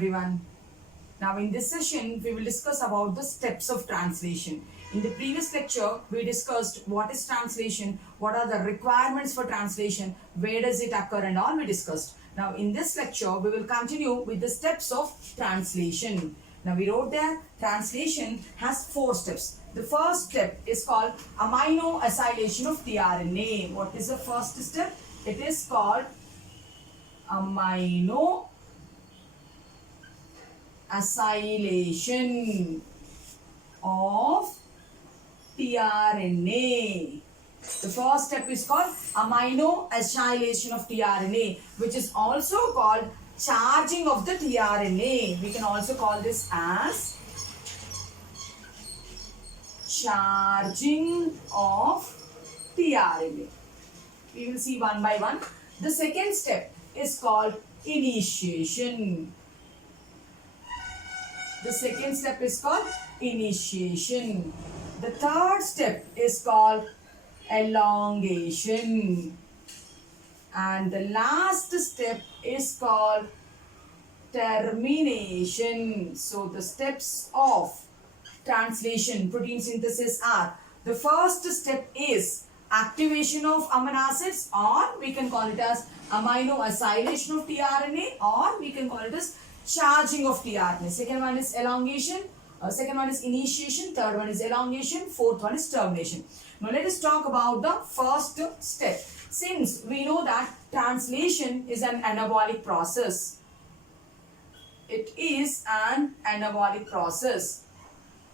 everyone. Now in this session we will discuss about the steps of translation. In the previous lecture we discussed what is translation, what are the requirements for translation, where does it occur and all we discussed. Now in this lecture we will continue with the steps of translation. Now we wrote there translation has 4 steps. The first step is called amino acylation of tRNA. What is the first step? It is called amino acylation of tRNA. The first step is called amino acylation of tRNA, which is also called charging of the tRNA. We can also call this as charging of tRNA. We will see one by one. The second step is called initiation. The second step is called initiation. The third step is called elongation. And the last step is called termination. So the steps of translation, protein synthesis are: the first step is activation of amino acids, or we can call it as amino acylation of tRNA, or we can call it as charging of tRNA. Second one is elongation, second one is initiation, third one is elongation, fourth one is termination. Now let us talk about the first step. Since we know that translation is an anabolic process, it is an anabolic process.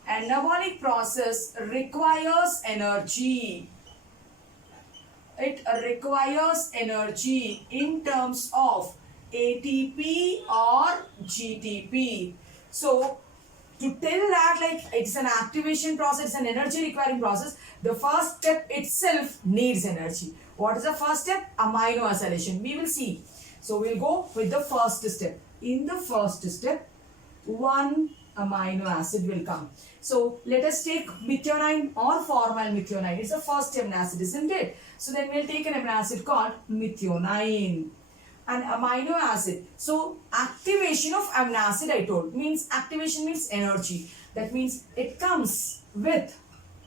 Anabolic process requires energy. It requires energy in terms of ATP or GTP. So to tell that like it's an activation process, an energy requiring process, the first step itself needs energy. What is the first step? Amino acylation. We will see. So we'll go with the first step. In the first step, one amino acid will come. So let us take methionine or formal methionine. It's the first amino acid, isn't it? So then we'll take an amino acid called methionine. An amino acid. So activation of amino acid, I told, means activation means energy. That means it comes with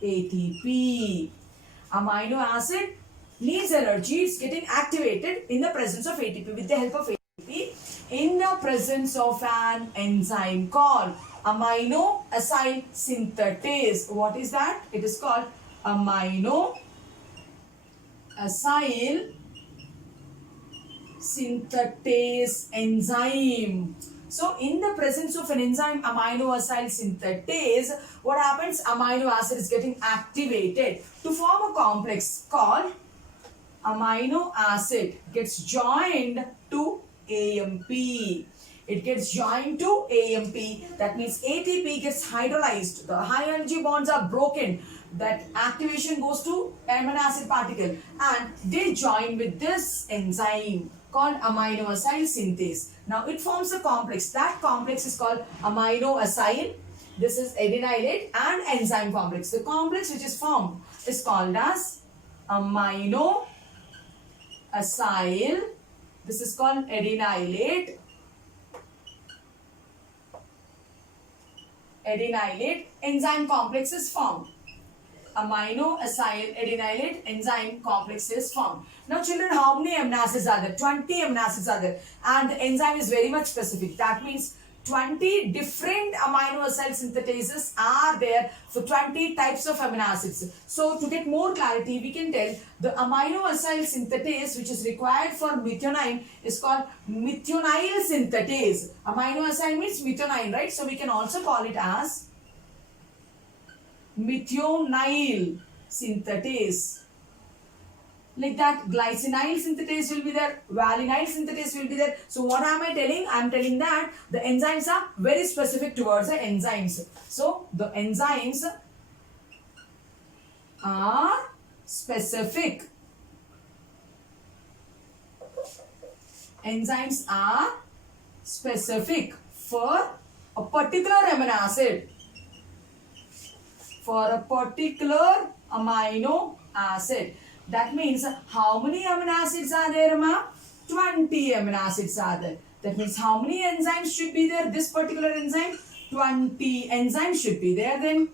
ATP. Amino acid needs energy. It's getting activated in the presence of ATP, with the help of ATP, in the presence of an enzyme called amino acyl synthetase. What is that? It is called amino acyl synthetase enzyme. So in the presence of an enzyme amino acyl synthetase, what happens? Amino acid is getting activated to form a complex called amino acid. Gets joined to AMP. It gets joined to AMP. That means ATP gets hydrolyzed. The high energy bonds are broken. That activation goes to amino acid particle and they join with this enzyme called amino acyl synthase. Now it forms a complex. That complex is called amino acyl. This is adenylate and enzyme complex. The complex which is formed is called as amino acyl. This is called adenylate. Adenylate enzyme complex is formed. Amino acyl adenylate enzyme complex is formed. Now children, how many amino acids are there? 20 amino acids are there, and the enzyme is very much specific. That means 20 different amino acyl synthetases are there for 20 types of amino acids. So to get more clarity, we can tell the amino acyl synthetase which is required for methionine is called methionine synthetase. Amino acyl means methionine, right? So we can also call it as methionine synthetase. Like that, glycinyl synthetase will be there, valine synthetase will be there. So what am I telling? I am telling that the enzymes are very specific towards the enzymes. So the enzymes are specific. Enzymes are specific for a particular amino acid. For a particular amino acid. That means how many amino acids are there, ma? 20 amino acids are there. That means how many enzymes should be there? This particular enzyme, 20 enzymes should be there. Then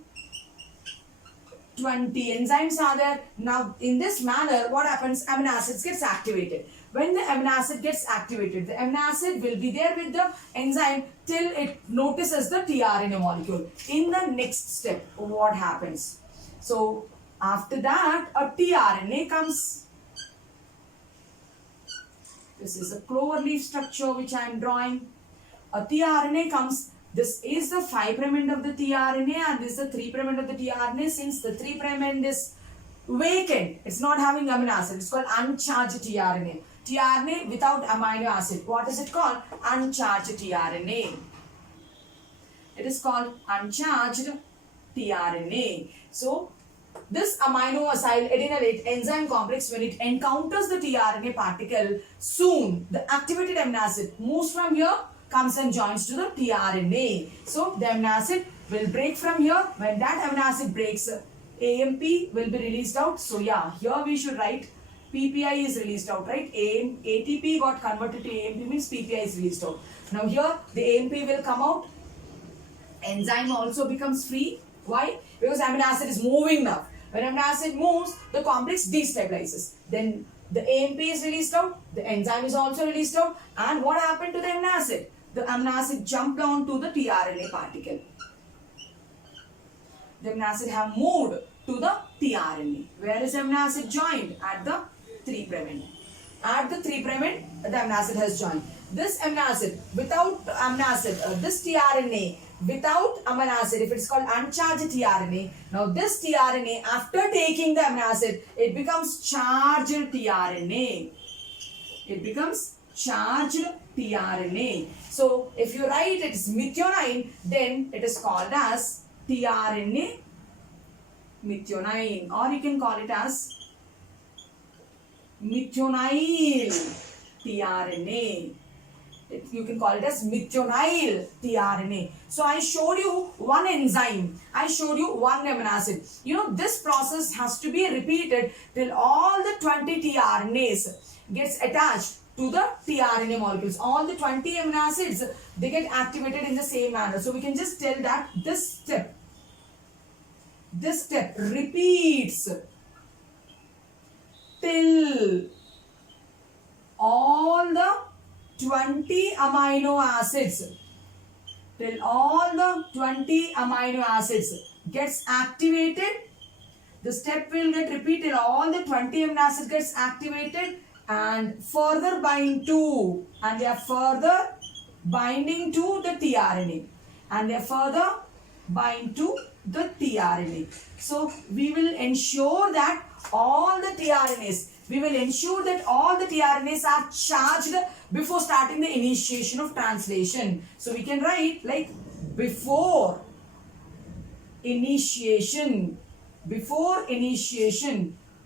20 enzymes are there. Now in this manner, what happens? Amino acids gets activated. When the amino acid gets activated, the amino acid will be there with the enzyme till it notices the tRNA molecule. In the next step, what happens? So after that, a tRNA comes. This is a clover leaf structure which I am drawing. A tRNA comes. This is the 5' end of the tRNA and this is the 3' end of the tRNA. Since the 3' end is vacant, it's not having amino acid. It's called uncharged tRNA. tRNA without amino acid. What is it called? Uncharged tRNA. It is called uncharged tRNA. So this amino acyl adenylate enzyme complex, when it encounters the tRNA particle, soon the activated amino acid moves from here, comes and joins to the tRNA. So the amino acid will break from here. When that amino acid breaks, AMP will be released out. So yeah, here we should write PPI is released out, right? ATP got converted to AMP means PPI is released out. Now here the AMP will come out. Enzyme also becomes free. Why? Because amino acid is moving now. When amino acid moves, the complex destabilizes. Then the AMP is released out. The enzyme is also released out. And what happened to the amino acid? The amino acid jumped on to the tRNA particle. The amino acid have moved to the tRNA. Where is amino acid joined? At the 3' end. At the 3' end, the amino acid has joined. This amino acid, without amino acid, this tRNA, without amino acid, if it's called uncharged tRNA, now this tRNA, after taking the amino acid, it becomes charged tRNA. It becomes charged tRNA. So, if you write it is methionine, then it is called as tRNA methionine, or you can call it as methionine tRNA. You can call it as methionine tRNA. So I showed you one enzyme. I showed you one amino acid. You know, this process has to be repeated till all the 20 tRNAs gets attached to the tRNA molecules. All the 20 amino acids, they get activated in the same manner. So we can just tell that this step repeats till all the 20 amino acids, till all the 20 amino acids gets activated. The step will get repeated, all the 20 amino acids gets activated and further bind to, and they are further binding to the tRNA, and they are further bind to the tRNA. So we will ensure that all the tRNAs, are charged before starting the initiation of translation. So we can write like before initiation,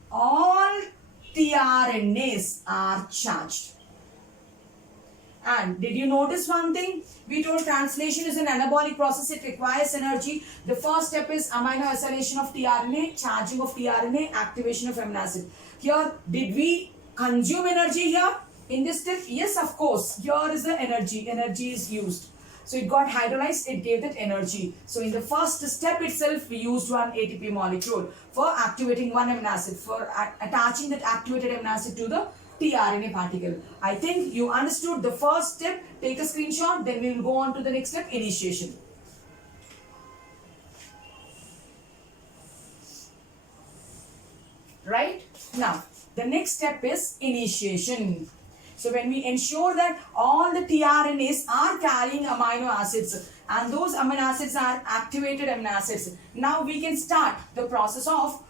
all tRNAs are charged. And did you notice one thing? We told translation is an anabolic process. It requires energy. The first step is amino acylation of tRNA, charging of tRNA, activation of amino acid. Here, did we consume energy here in this step? Yes, of course. Here is the energy. Energy is used. So it got hydrolyzed. It gave that energy. So in the first step itself, we used one ATP molecule for activating one amino acid, for attaching that activated amino acid to the tRNA particle. I think you understood the first step. Take a screenshot, then we will go on to the next step, initiation. Right? Now, the next step is initiation. So when we ensure that all the tRNAs are carrying amino acids and those amino acids are activated amino acids, now we can start the process of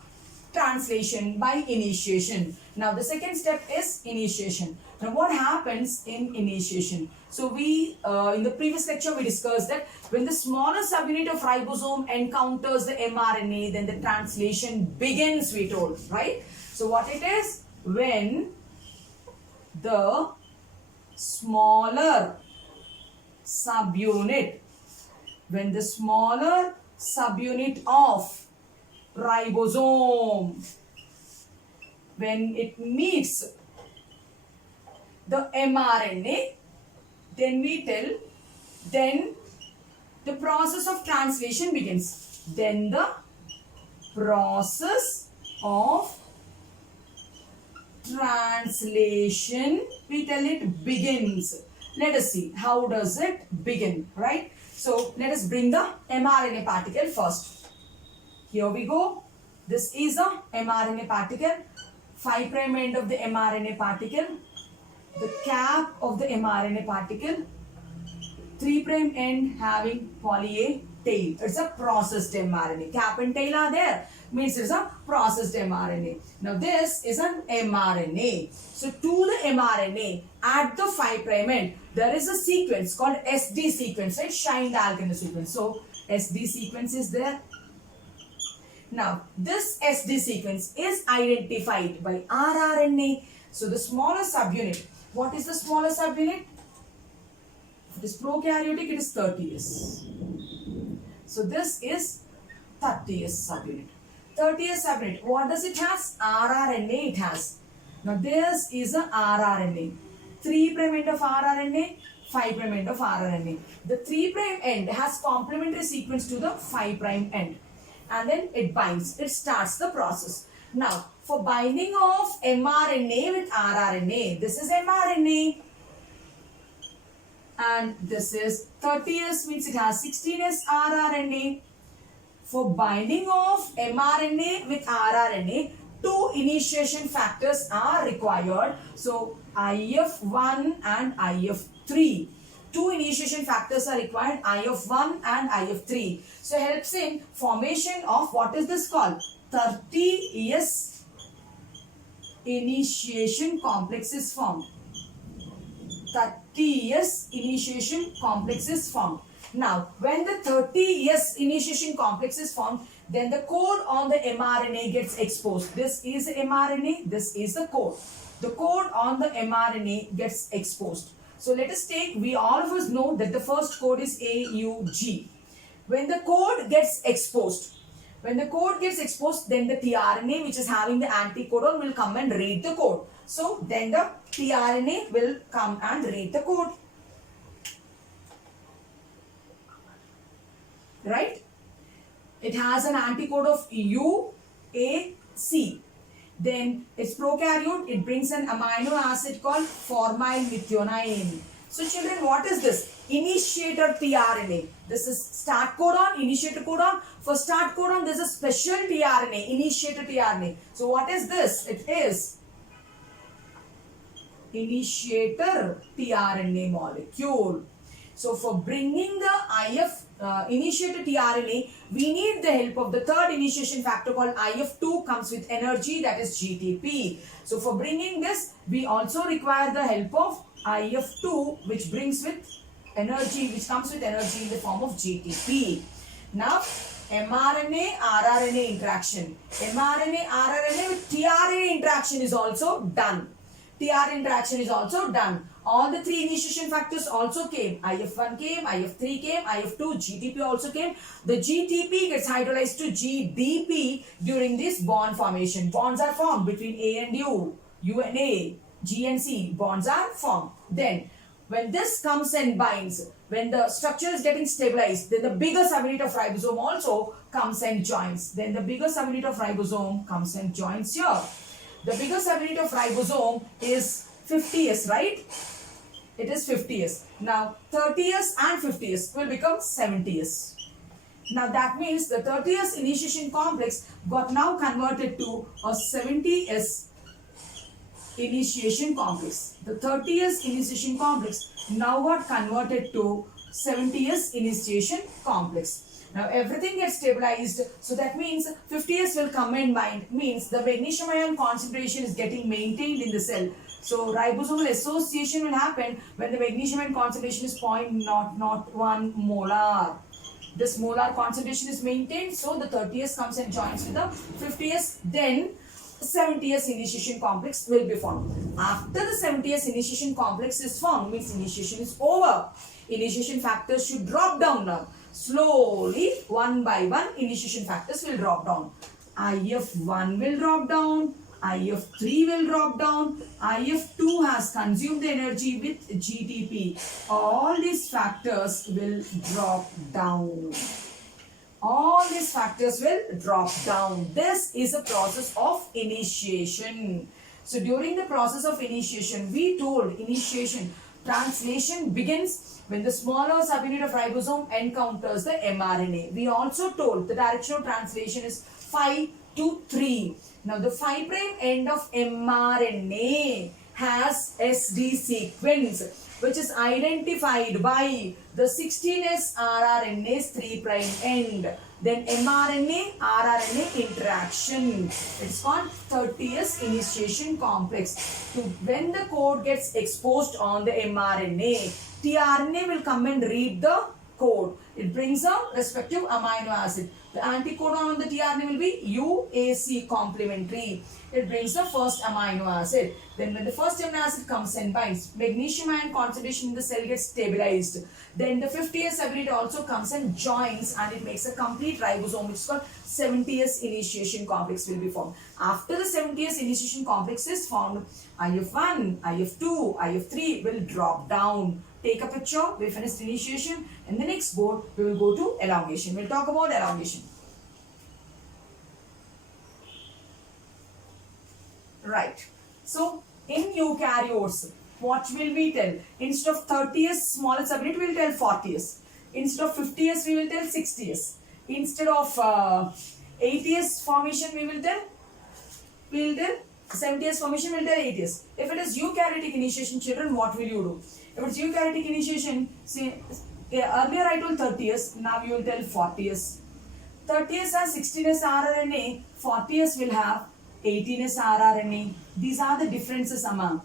translation by initiation. Now the second step is initiation. Now what happens in initiation? So we in the previous lecture we discussed that when the smaller subunit of ribosome encounters the mRNA, then the translation begins, we told, right? So what it is? When the smaller subunit of ribosome, when it meets the mRNA, then we tell, then the process of translation begins. Then the process of translation, we tell it, begins. Let us see how does it begin, right? So let us bring the mRNA particle first. Here we go. This is a mRNA particle. 5' end of the mRNA particle, the cap of the mRNA particle, 3' end having poly A tail. It's a processed mRNA. Cap and tail are there, means it's a processed mRNA. Now this is an mRNA. So to the mRNA at the 5' end, there is a sequence called SD sequence, right? Shine diagonal sequence. So SD sequence is there. Now, this SD sequence is identified by rRNA. So, the smaller subunit. What is the smaller subunit? If it is prokaryotic, it is 30S. So, this is 30S subunit. 30S subunit. What does it has? rRNA it has. Now, this is a rRNA. 3' end of rRNA, 5' end of rRNA. The 3' end has complementary sequence to the 5' end. And then it binds. It starts the process. Now, for binding of mRNA with rRNA, this is mRNA. And this is 30S, means it has 16S rRNA. For binding of mRNA with rRNA, 2 initiation factors are required. So, IF1 and IF3. 2 initiation factors are required, IF1 and IF3. So, helps in formation of, what is this called? 30S initiation complex is formed. 30S initiation complex is formed. Now, when the 30S initiation complex is formed, then the code on the mRNA gets exposed. This is mRNA, this is the code. The code on the mRNA gets exposed. So let us take, we all of us know that the first code is AUG. When the code gets exposed, then the tRNA, which is having the anticodon, will come and read the code. So then the tRNA will come and read the code. Right? It has an anticode of UAC. Then it's prokaryote, it brings an amino acid called formylmethionine. So children, what is this? Initiator tRNA. This is start codon, initiator codon. For start codon, there's a special tRNA, initiator tRNA. So what is this? It is initiator tRNA molecule. So for bringing the initiator tRNA, we need the help of the third initiation factor called IF2, comes with energy, that is GTP. So for bringing this, we also require the help of IF2, which brings with energy, which comes with energy in the form of GTP. Now, mRNA rRNA interaction. mRNA rRNA with tRNA interaction is also done. tRNA interaction is also done. All the 3 initiation factors also came. IF1 came, IF3 came, IF2, GTP also came. The GTP gets hydrolyzed to GDP during this bond formation. Bonds are formed between A and U, U and A, G and C. Bonds are formed. Then, when this comes and binds, when the structure is getting stabilized, then the bigger subunit of ribosome also comes and joins. Then the bigger subunit of ribosome comes and joins here. The bigger subunit of ribosome is 50S, right? It is 50S. Now, 30S and 50S will become 70S. Now, that means the 30S initiation complex got now converted to a 70S initiation complex. The 30S initiation complex now got converted to 70S initiation complex. Now everything gets stabilized, so that means 50S will come and bind, means the magnesium ion concentration is getting maintained in the cell. So ribosomal association will happen when the magnesium ion concentration is 0.001 molar. This molar concentration is maintained, so the 30S comes and joins with the 50S, then 70S initiation complex will be formed. After the 70S initiation complex is formed, means initiation is over. Initiation factors should drop down now. Slowly, one by one, initiation factors will drop down. IF1 will drop down, IF3 will drop down. IF2 has consumed the energy with GTP. All these factors will drop down. All these factors will drop down. This is a process of initiation. So during the process of initiation, we told initiation, translation begins when the smaller subunit of ribosome encounters the mRNA. We also told the direction of translation is 5 to 3. Now the 5' end of mRNA has SD sequence, which is identified by the 16S rRNA's 3' end. Then mRNA rRNA interaction. It's called 30S initiation complex. So when the code gets exposed on the mRNA, tRNA will come and read the code. It brings a respective amino acid. The anticodon on the tRNA will be UAC complementary. It brings the first amino acid. Then when the first amino acid comes and binds, magnesium ion concentration in the cell gets stabilized. Then the 50S subunit also comes and joins and it makes a complete ribosome, which is called 70S initiation complex will be formed. After the 70S initiation complex is formed, IF1, IF2, IF3 will drop down. Take a picture, we finished initiation. In the next board, we will go to elongation. We'll talk about elongation. Right. So, in eukaryotes, what will we tell? Instead of 30S smaller subunit, we will tell 40S. Instead of 50S, we will tell 60S. Instead of 80S formation, we will tell 70S formation, we will tell 80S. If it is eukaryotic initiation, children, what will you do? If it's eukaryotic initiation, say, earlier I told 30S, now you will tell 40S. 30S has 16S rRNA, 40S will have 18S rRNA. These are the differences among.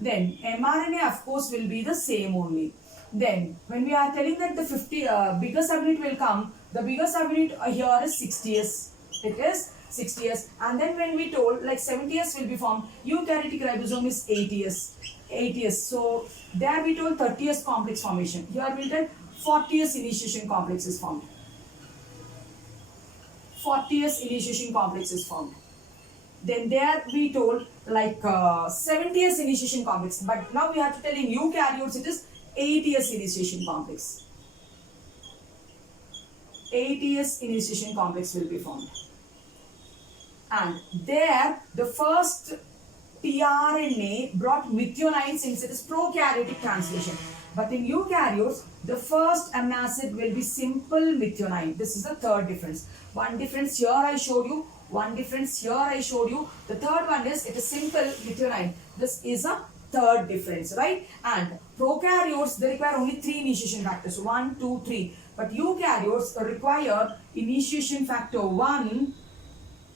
Then mRNA of course will be the same only. Then when we are telling that the bigger subunit will come, the bigger subunit here is 60S. It is 60S. And then when we told like 70S will be formed, eukaryotic ribosome is 80S. 80S. So there we told 30S complex formation. Here we tell 40S initiation complex is formed. 40S initiation complex is formed. Then there we told like 70S initiation complex. But now we have to tell in eukaryotes it is 80S initiation complex. 80S initiation complex will be formed. And there the first tRNA brought methionine since it is prokaryotic translation. But in eukaryotes, the first amino acid will be simple methionine. This is the third difference. One difference here I showed you. One difference here I showed you. The third one is it is simple methionine. This is a third difference, right? And prokaryotes, they require only 3 initiation factors. 1, 2, 3. But eukaryotes require initiation factor 1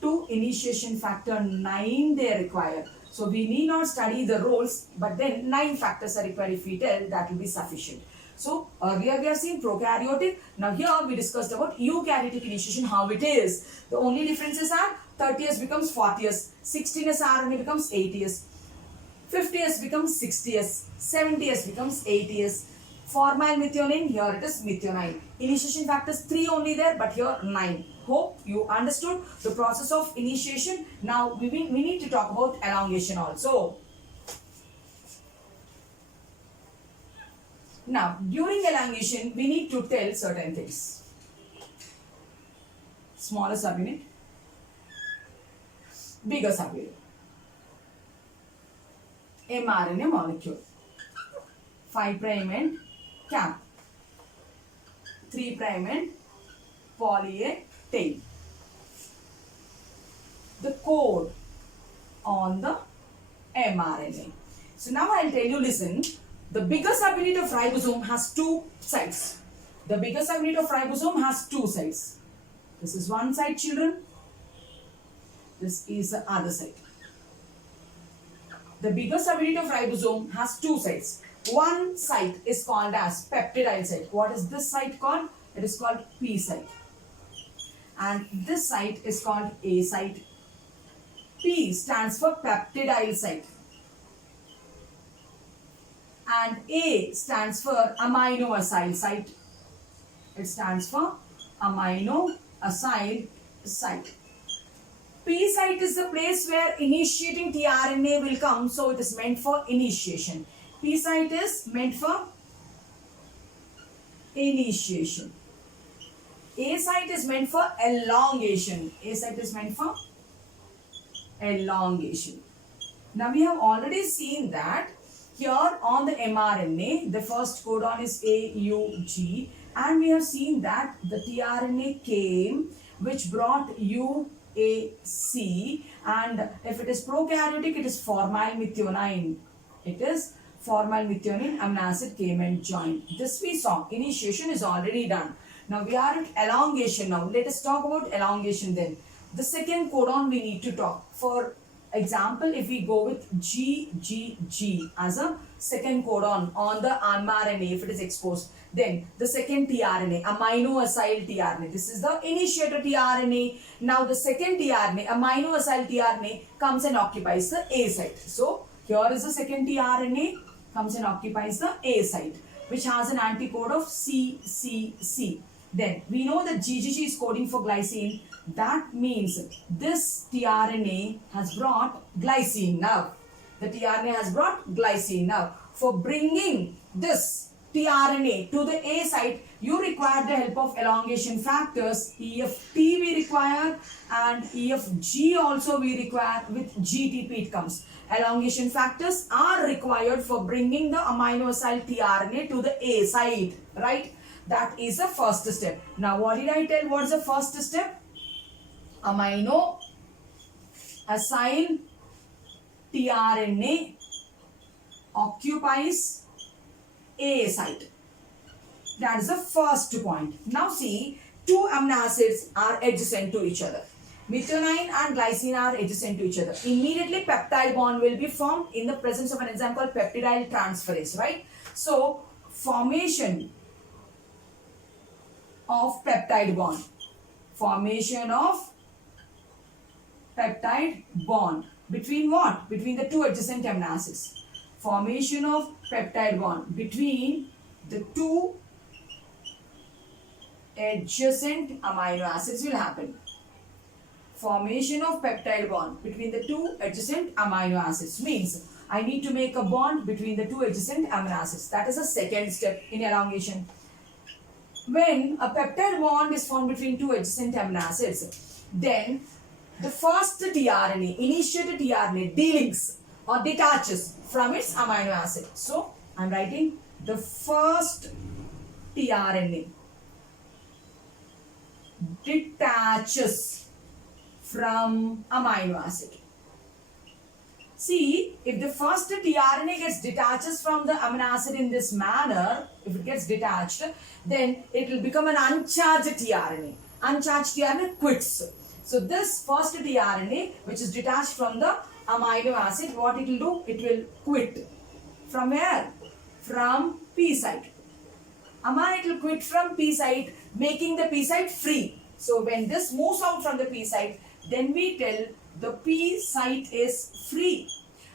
to initiation factor 9 they require. So we need not study the roles, but then 9 factors are required. If we tell, that will be sufficient. So earlier we have seen prokaryotic. Now here we discussed about eukaryotic initiation, how it is. The only differences are 30S becomes 40S, 16S RNA becomes 80S, 50S becomes 60S, 70S becomes 80S. Formal methionine, here it is methionine. Initiation factors 3 only there, but here 9. Hope you understood the process of initiation. Now we need to talk about elongation also. Now during elongation we need to tell certain things. Smaller subunit, bigger subunit, mRNA molecule, 5' and cap, 3' and poly A tail. The code on the mRNA. So now I'll tell you, listen, the bigger subunit of ribosome has 2 sides. The bigger subunit of ribosome has 2 sides. This is one side, children. This is the other side. The bigger subunit of ribosome has 2 sides. One site is called as peptidyl site. What is this site called? It is called P site. And this site is called A site. P stands for peptidyl site. And A stands for amino acyl site. It stands for amino acyl site. P P site is the place where initiating tRNA will come, so it is meant for initiation. P site is meant for initiation. A site is meant for elongation. A site is meant for elongation. Now we have already seen that here on the mRNA, the first codon is AUG, and we have seen that the tRNA came which brought UAC, and if it is prokaryotic, it is formylmethionine. It is formylmethionine amino acid came and joined. This we saw. Initiation is already done. Now we are at elongation now. Let us talk about elongation then. The second codon we need to talk. For example, if we go with GGG as a second codon on the mRNA, if it is exposed, then the second tRNA, amino-acyl tRNA, this is the initiator tRNA. Now the second tRNA, amino-acyl tRNA, comes and occupies the A site. So here is the second tRNA, comes and occupies the A site, which has an anticode of CCC. Then we know that GGG is coding for glycine. That means this tRNA has brought glycine now. The tRNA has brought glycine now. For bringing this tRNA to the A site, you require the help of elongation factors. EFT we require and EFG also we require. With GTP it comes. Elongation factors are required for bringing the amino-acyl tRNA to the A site, right? That is the first step. Now what did I tell? What is the first step? Amino-acyl tRNA occupies A site. That is the first point. Now see, two amino acids are adjacent to each other. Methionine and glycine are adjacent to each other. Immediately peptide bond will be formed in the presence of an enzyme called peptidyl transferase, right? So formation of peptide bond. Formation of peptide bond. Between what? Between the two adjacent amino acids. Formation of peptide bond between the two adjacent amino acids will happen. Formation of peptide bond between the two adjacent amino acids means I need to make a bond between the two adjacent amino acids. That is the second step in elongation. When a peptide bond is formed between two adjacent amino acids, then the first tRNA, initiated tRNA, delinks or detaches from its amino acid. So, I am writing the first tRNA detaches from amino acid. See, if the first tRNA gets detaches from the amino acid in this manner, if it gets detached, then it will become an uncharged tRNA. Uncharged tRNA quits. So this first tRNA, which is detached from the amino acid, what it will do? It will quit. From where? From P site. It will quit from P site, making the P site free. So when this moves out from the P site, then we tell the P site is free.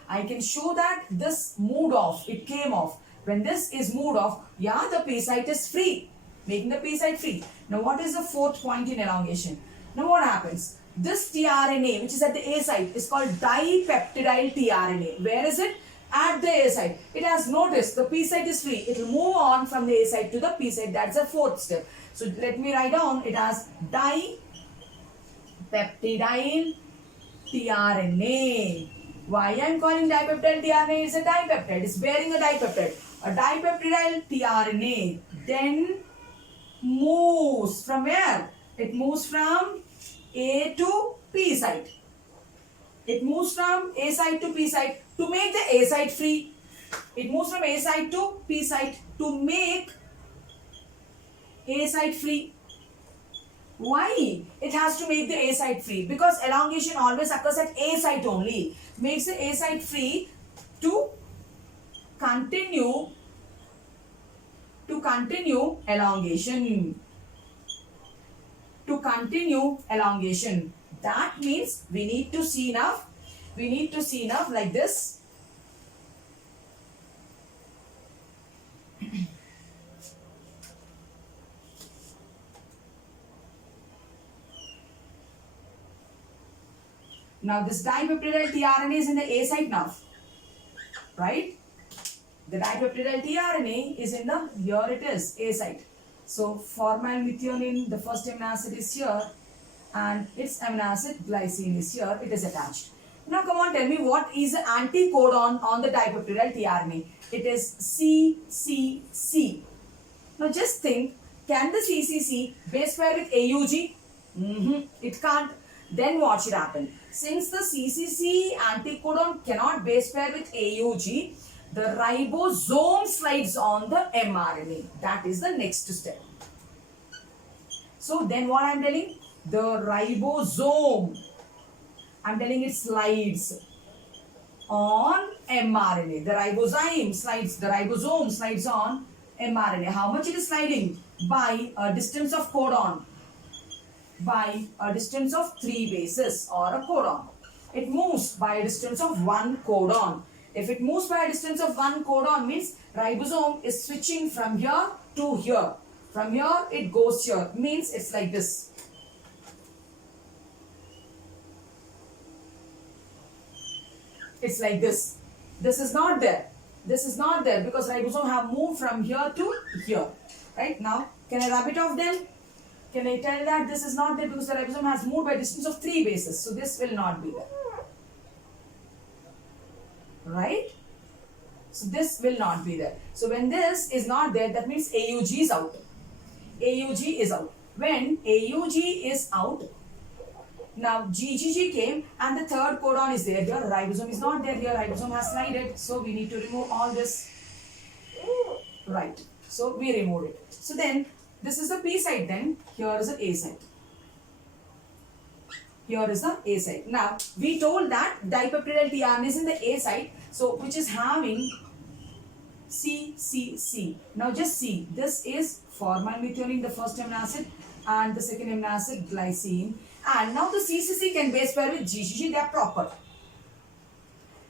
I can show that this moved off, it came off. When this is moved off, yeah, the P site is free, making the P site free. Now what is the fourth point in elongation? Now what happens? This tRNA, which is at the A site, is called dipeptidyl tRNA. Where is it? At the A site. It has noticed the P site is free. It will move on from the A site to the P site. That's the fourth step. So let me write down it as dipeptidyl tRNA. Why I am calling dipeptidyl tRNA? It's a dipeptide. It's bearing a dipeptide. A dipeptidyl tRNA then moves from where? It moves from A to P site. It moves from A site to P site to make the A site free. It moves from A site to P site to make A site free. Why? It has to make the A site free because elongation always occurs at A site only. Makes the A site free to continue elongation. To continue elongation. That means we need to see enough like this. Now this dipeptidyl tRNA is in the A site now, right? The dipeptidyl tRNA is in the, here it is, A site. So formylmethionine, the first amino acid is here, and its amino acid glycine is here, it is attached. Now come on, tell me what is the anticodon on the dipeptidyl tRNA? It is CCC. Now just think, can the CCC base pair with AUG? It can't. Then what should happen? Since the CCC anticodon cannot base pair with AUG, the ribosome slides on the mRNA. That is the next step. So then what I am telling? The ribosome, I am telling it slides on mRNA. The ribosome slides on mRNA. How much it is sliding? By a distance of codon. By a distance of 3 bases or a codon. It moves by a distance of 1 codon. If it moves by a distance of 1 codon, means ribosome is switching from here to here. From here it goes here. Means it's like this. It's like this. This is not there. This is not there because ribosome have moved from here to here. Right? Now, can I rub it off then? Can I tell that this is not there because the ribosome has moved by a distance of 3 bases. So this will not be there. Right? So this will not be there. So when this is not there, that means AUG is out. AUG is out. When AUG is out, now GGG came and the third codon is there. Here ribosome is not there. Here ribosome has slided. So we need to remove all this. Right. So we removed it. So then this is the P site then. Here is the A site. Here is the A site. Now we told that dipeptidyl tRNA is in the A site. So which is having CCC. Now just see. This is formylmethionine, the first amino acid, and the second amino acid glycine. And now the CCC can base pair with GGG. They are proper.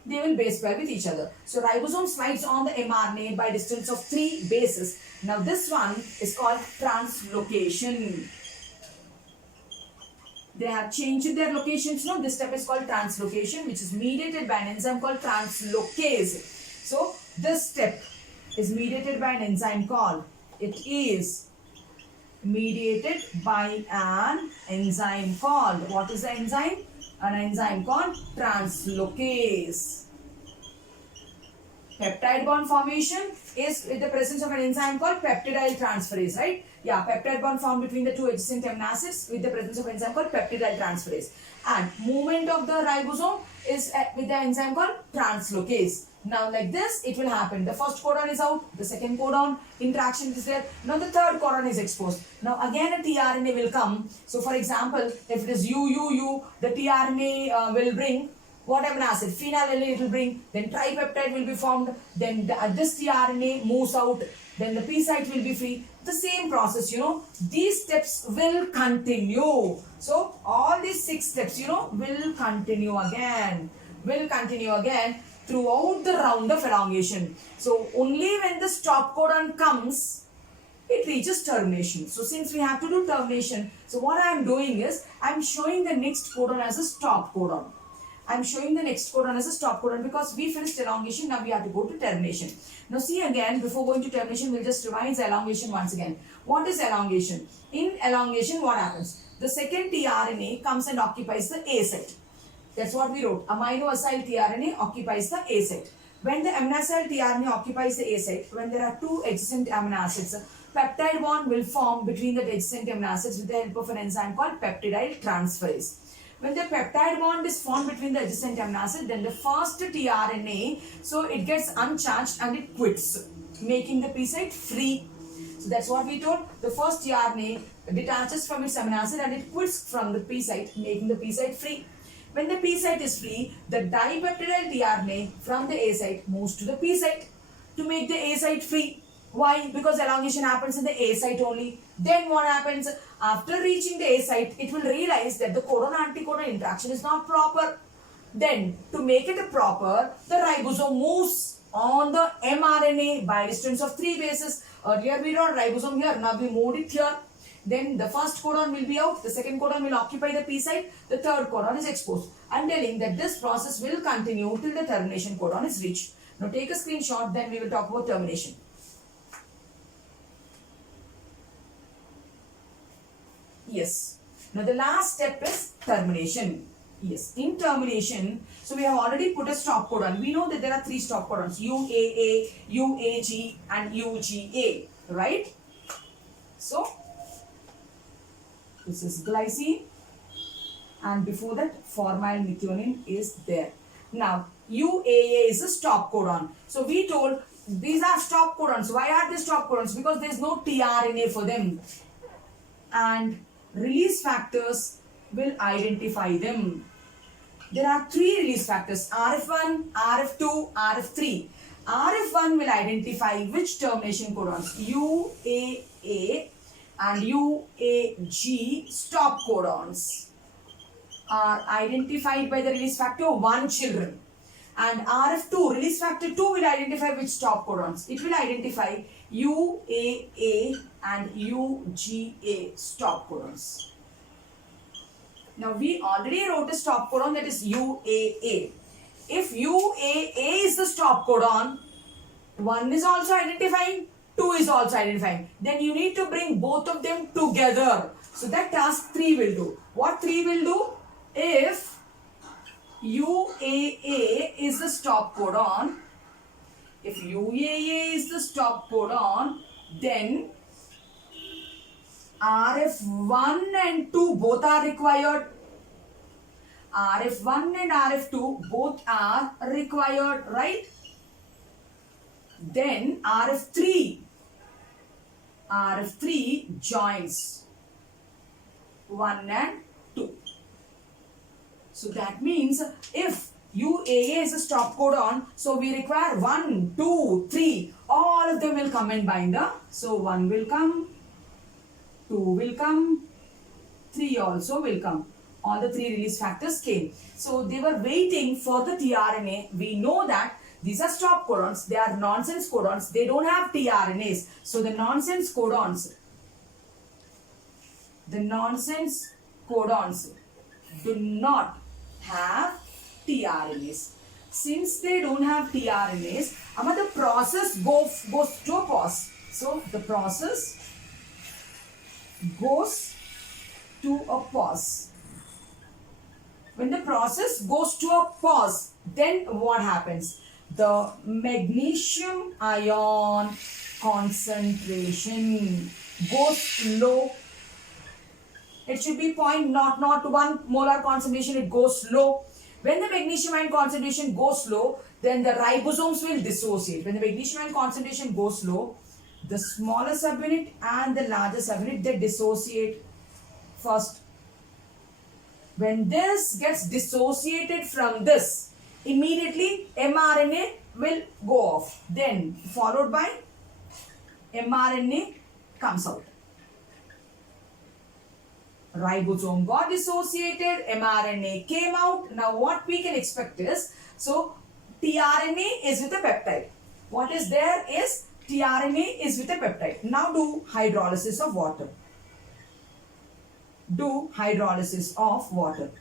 They will base pair with each other. So ribosome slides on the mRNA by distance of 3 bases. Now this one is called translocation. They have changed their locations. Now this step is called translocation, which is mediated by an enzyme called translocase. So this step is mediated by an enzyme called, it is mediated by an enzyme called, what is the enzyme? An enzyme called translocase. Peptide bond formation is with the presence of an enzyme called peptidyl transferase, right? Yeah, peptide bond formed between the two adjacent amino acids with the presence of an enzyme called peptidyl transferase. And movement of the ribosome is with the enzyme called translocase. Now like this, it will happen. The first codon is out, the second codon interaction is there. Now the third codon is exposed. Now again a tRNA will come. So for example, if it is UUU, the tRNA will bring what amino acid? Phenylalanine it will bring. Then tripeptide will be formed. Then this tRNA moves out. Then the P site will be free. The same process, you know. These steps will continue. So all these 6 steps, you know, will continue again. Will continue again throughout the round of elongation. So only when the stop codon comes, it reaches termination. So since we have to do termination, so what I am doing is, I am showing the next codon as a stop codon. I am showing the next codon as a stop codon because we finished elongation, now we have to go to termination. Now see again, before going to termination, we'll just revise elongation once again. What is elongation? In elongation, what happens? The second tRNA comes and occupies the A site. That's what we wrote. Amino acyl tRNA occupies the A site. When the amino acyl tRNA occupies the A site, when there are 2 adjacent amino acids, peptide bond will form between the adjacent amino acids with the help of an enzyme called peptidyl transferase. When the peptide bond is formed between the adjacent amino acid, then the first tRNA, so it gets uncharged and it quits, making the P site free. So that's what we told. The first tRNA detaches from its amino acid and it quits from the P site, making the P site free. When the P site is free, the dipeptidyl tRNA from the A site moves to the P site to make the A site free. Why? Because elongation happens in the A site only. Then what happens? After reaching the A site, it will realize that the codon-anticodon interaction is not proper. Then, to make it proper, the ribosome moves on the mRNA by distance of 3 bases. Earlier we wrote ribosome here, now we moved it here. then the first codon will be out, the second codon will occupy the P site, the third codon is exposed. I'm telling that this process will continue till the termination codon is reached. Now take a screenshot, then we will talk about termination. Yes. Now the last step is termination. Yes, in termination, so we have already put a stop codon. We know that there are 3 stop codons, UAA, UAG and UGA, right? So, this is glycine and before that formyl methionine is there. Now, UAA is a stop codon. So, we told these are stop codons. Why are they stop codons? Because there is no tRNA for them. And release factors will identify them. There are 3 release factors, RF1, RF2, RF3. RF1 will identify which termination codons, UAA and UAG stop codons are identified by the release factor 1 children. And RF2, release factor 2 will identify which stop codons. It will identify UAA and UGA stop codons. Now we already wrote a stop codon, that is UAA. If UAA is the stop codon, 1 is also identifying, 2 is also identifying. Then you need to bring both of them together. So that task 3 will do. What 3 will do? If UAA is the stop codon, if UAA is the stop codon, then RF1 and 2 both are required. RF1 and RF2 both are required, right? Then RF3 joins 1 and 2. So that means if UAA is a stop codon, so we require 1, 2, 3, all of them will come and bind the. So 1 will come, 2 will come, 3 also will come. All the 3 release factors came. So they were waiting for the tRNA. We know that these are stop codons. They are nonsense codons. They don't have tRNAs. So the nonsense codons do not have tRNAs. Since they don't have tRNAs, the process goes to a pause. So the process goes to a pause. When the process goes to a pause, then what happens? The magnesium ion concentration goes low. It should be 0.001 molar concentration, it goes low. When the magnesium ion concentration goes low, then the ribosomes will dissociate. When the magnesium ion concentration goes low, the smaller subunit and the larger subunit, they dissociate first. When this gets dissociated from this, immediately mRNA will go off. Then followed by mRNA comes out. Ribosome got dissociated, mRNA came out. Now what we can expect is, so tRNA is with a peptide. What is there is tRNA is with a peptide. Now do hydrolysis of water. Do hydrolysis of water.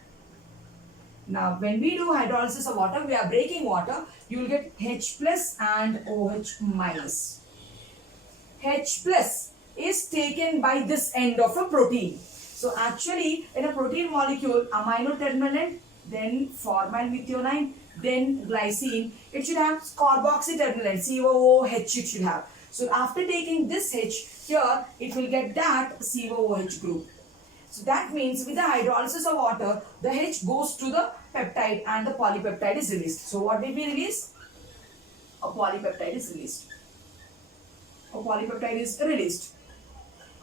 Now when we do hydrolysis of water, we are breaking water. You will get H plus and OH minus. H plus is taken by this end of a protein. So actually in a protein molecule, amino terminal end, then formyl methionine, then glycine, it should have carboxy terminal end, COOH it should have. So after taking this H here, it will get that COOH group. So that means with the hydrolysis of water, the H goes to the peptide and the polypeptide is released. So what did we release? A polypeptide is released. A polypeptide is released.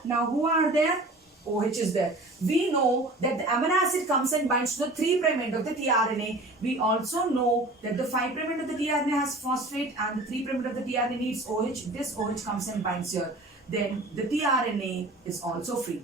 Now who are there? OH is there. We know that the amino acid comes and binds to the 3' end of the tRNA. We also know that the 5' end of the tRNA has phosphate and the 3' end of the tRNA needs OH. This OH comes and binds here. Then the tRNA is also free.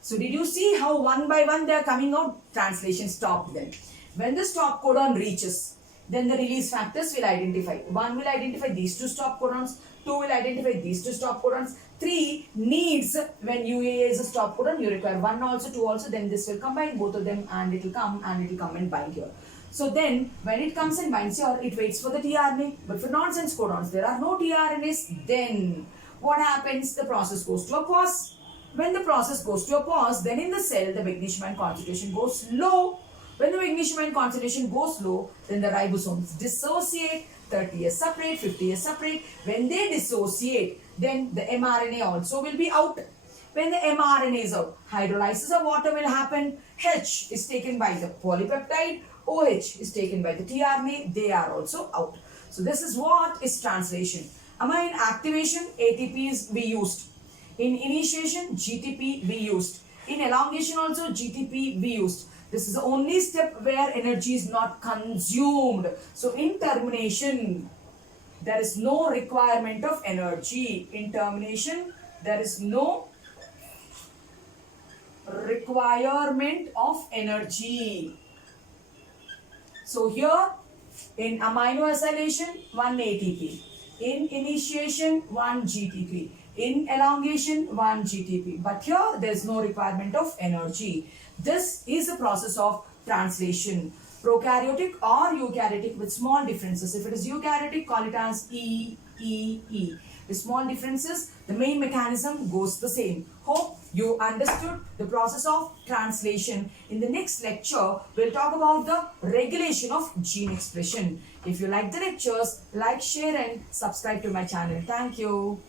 So did you see how one by one they are coming out? Translation stopped then. When the stop codon reaches, then the release factors will identify. 1 will identify these 2 stop codons, 2 will identify these 2 stop codons, 3 needs, when UAA is a stop codon, you require 1 also, 2 also, then this will combine both of them and it will come and bind here. So then when it comes and binds here, it waits for the tRNA. But for nonsense codons, there are no tRNAs. Then what happens? The process goes to a pause. When the process goes to a pause, then in the cell, the magnesium concentration goes low. When the magnesium concentration goes low, then the ribosomes dissociate, 30S separate, 50S separate. When they dissociate, then the mRNA also will be out. When the mRNA is out, hydrolysis of water will happen. H is taken by the polypeptide. OH is taken by the tRNA. They are also out. So this is what is translation. Amine activation, ATP is we used. In initiation, GTP we used. In elongation also, GTP we used. This is the only step where energy is not consumed. So in termination, there is no requirement of energy. In termination, there is no requirement of energy. So here, in amino acylation, 1 ATP. In initiation, 1 GTP. In elongation, 1 GTP. But here, there is no requirement of energy. This is the process of translation. Prokaryotic or eukaryotic with small differences. If it is eukaryotic, call it as E. With small differences, the main mechanism goes the same. Hope you understood the process of translation. In the next lecture, we'll talk about the regulation of gene expression. If you like the lectures, like, share and subscribe to my channel. Thank you.